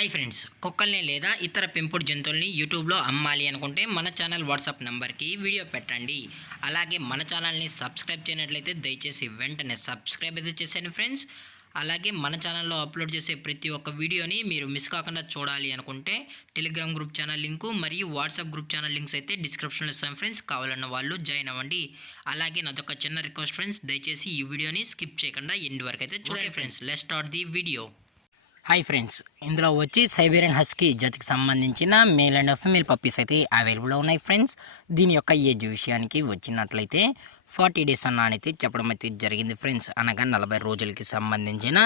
Hi friends, కుక్కల్ని లేదా ఇతర పెంపుడు జంతువుల్ని యూట్యూబ్లో అమ్మాలి అనుకుంటే మన ఛానల్ వాట్సాప్ నెంబర్కి వీడియో పెట్టండి. అలాగే మన ఛానల్ని సబ్స్క్రైబ్ చేయనట్లయితే దయచేసి వెంటనే సబ్స్క్రైబ్ అయితే చేసేయండి ఫ్రెండ్స్. అలాగే మన ఛానల్లో అప్లోడ్ చేసే ప్రతి ఒక్క వీడియోని మీరు మిస్ కాకుండా చూడాలి అనుకుంటే టెలిగ్రామ్ గ్రూప్ ఛానల్ లింకు మరియు వాట్సాప్ గ్రూప్ ఛానల్ లింక్స్ అయితే డిస్క్రిప్షన్లో ఇస్తాం ఫ్రెండ్స్. కావాలన్న వాళ్ళు జాయిన్ అవ్వండి. అలాగే నాదొక చిన్న రిక్వెస్ట్ ఫ్రెండ్స్, దయచేసి ఈ వీడియోని స్కిప్ చేయకుండా ఎండ్ వరకు అయితే చూడండి friends. Let's start the video. Hi friends, ఇందులో వచ్చి సైబీరియన్ హస్కీ జాతికి సంబంధించిన మేల్ అండ్ ఫీమేల్ పప్పీస్ అయితే అవైలబుల్ ఉన్నాయి ఫ్రెండ్స్. దీని యొక్క ఏజ్ విషయానికి వచ్చినట్లయితే 40 డేస్ అయితే చెప్పడం అయితే జరిగింది ఫ్రెండ్స్. అనగా 40 రోజులకి సంబంధించిన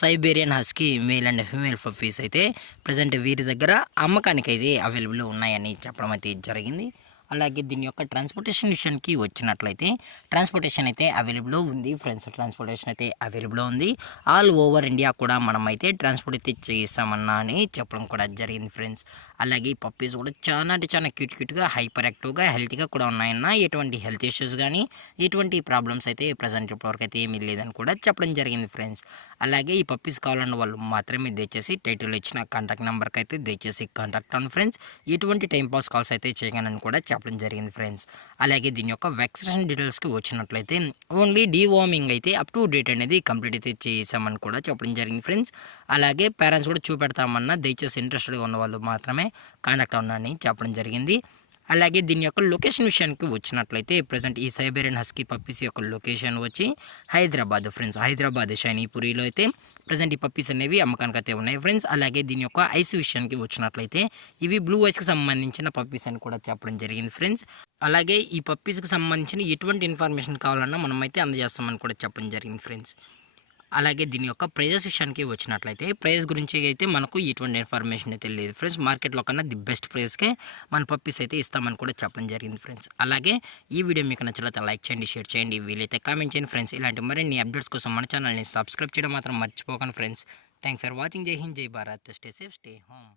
Siberian husky male and female puppies అయితే ప్రజెంట్ వీరి దగ్గర అమ్మకానికి అయితే అవైలబుల్ ఉన్నాయని చెప్పడం అయితే జరిగింది. అలాగే దీని యొక్క ట్రాన్స్పోర్టేషన్ విషయానికి వచ్చినట్లయితే ట్రాన్స్పోర్టేషన్ అయితే అవైలబుల్ ఉంది ఫ్రెండ్స్. ట్రాన్స్పోర్టేషన్ అయితే అవైలబుల్ ఉంది. ఆల్ ఓవర్ ఇండియా కూడా మనమైతే ట్రాన్స్పోర్ట్ అయితే చేస్తామన్నా అని చెప్పడం కూడా జరిగింది ఫ్రెండ్స్. అలాగే ఈ పప్పీస్ కూడా చాలా అంటే చాలా క్యూట్గా హైపర్ యాక్టివ్గా హెల్తీగా కూడా ఉన్నాయన్న. ఎటువంటి హెల్త్ ఇష్యూస్ కానీ ఎటువంటి ప్రాబ్లమ్స్ అయితే ప్రజెంట్ ఇప్పటివరకు అయితే ఏమీ లేదని కూడా చెప్పడం జరిగింది ఫ్రెండ్స్. అలాగే ఈ పప్పీస్ కావాలన్న వాళ్ళు మాత్రమే దయచేసి టైటిల్ ఇచ్చిన కాంటాక్ట్ నెంబర్కి అయితే దయచేసి కాంటాక్ట్ అవ్వండి ఫ్రెండ్స్. ఎటువంటి టైంపాస్ కాల్స్ అయితే చేయగలని కూడా చెప్పడం జరిగింది ఫ్రెండ్స్. అలాగే దీని యొక్క వ్యాక్సినేషన్ డీటెయిల్స్కి వచ్చినట్లయితే ఓన్లీ డీవార్మింగ్ అయితే అప్ టు డేట్ అనేది కంప్లీట్ అయితే చేసామని కూడా చెప్పడం జరిగింది ఫ్రెండ్స్. అలాగే పేరెంట్స్ కూడా చూపెడతామన్నా దయచేసి ఇంట్రెస్టెడ్గా ఉన్న వాళ్ళు మాత్రమే కాంటాక్ట్ అవ్వని చెప్పడం జరిగింది. అలాగే దీని యొక్క లొకేషన్ విషయానికి వచ్చినట్లయితే ప్రజెంట్ ఈ సైబీరియన్ హస్కీ పప్పీస్ యొక్క లొకేషన్ వచ్చి హైదరాబాద్ ఫ్రెండ్స్. హైదరాబాద్ షైనీపురిలో అయితే ప్రజెంట్ ఈ పప్పీస్ అనేవి అమ్మకానికి అయితే ఉన్నాయి ఫ్రెండ్స్. అలాగే దీని యొక్క ఐస్ విషయానికి వచ్చినట్లయితే ఇవి బ్లూ ఐస్కి సంబంధించిన పప్పీస్ అని కూడా చెప్పడం జరిగింది ఫ్రెండ్స్. అలాగే ఈ పప్పీస్కి సంబంధించిన ఎటువంటి ఇన్ఫర్మేషన్ కావాలన్నా మనమైతే అందజేస్తామని కూడా చెప్పడం జరిగింది ఫ్రెండ్స్. అలాగే దీని యొక్క ప్రైజెస్ విషయానికి వచ్చినట్లయితే ప్రైస్ గురించి అయితే మనకు ఎటువంటి ఇన్ఫర్మేషన్ అయితే లేదు ఫ్రెండ్స్. మార్కెట్లో కన్నా ది బెస్ట్ ప్రైస్కే మన పప్పీస్ అయితే ఇస్తామని కూడా చెప్పడం జరిగింది ఫ్రెండ్స్. అలాగే ఈ వీడియో మీకు నచ్చినట్లయితే లైక్ చేయండి, షేర్ చేయండి, వీలైతే కామెంట్ చేయండి ఫ్రెండ్స్. ఇలాంటి మరిన్ని అప్డేట్స్ కోసం మన ఛానల్ని సబ్స్క్రైబ్ చేయడం మాత్రం మర్చిపోకండి ఫ్రెండ్స్. Thanks for watching. జై హింద్, జై Bharat. Stay safe, stay home.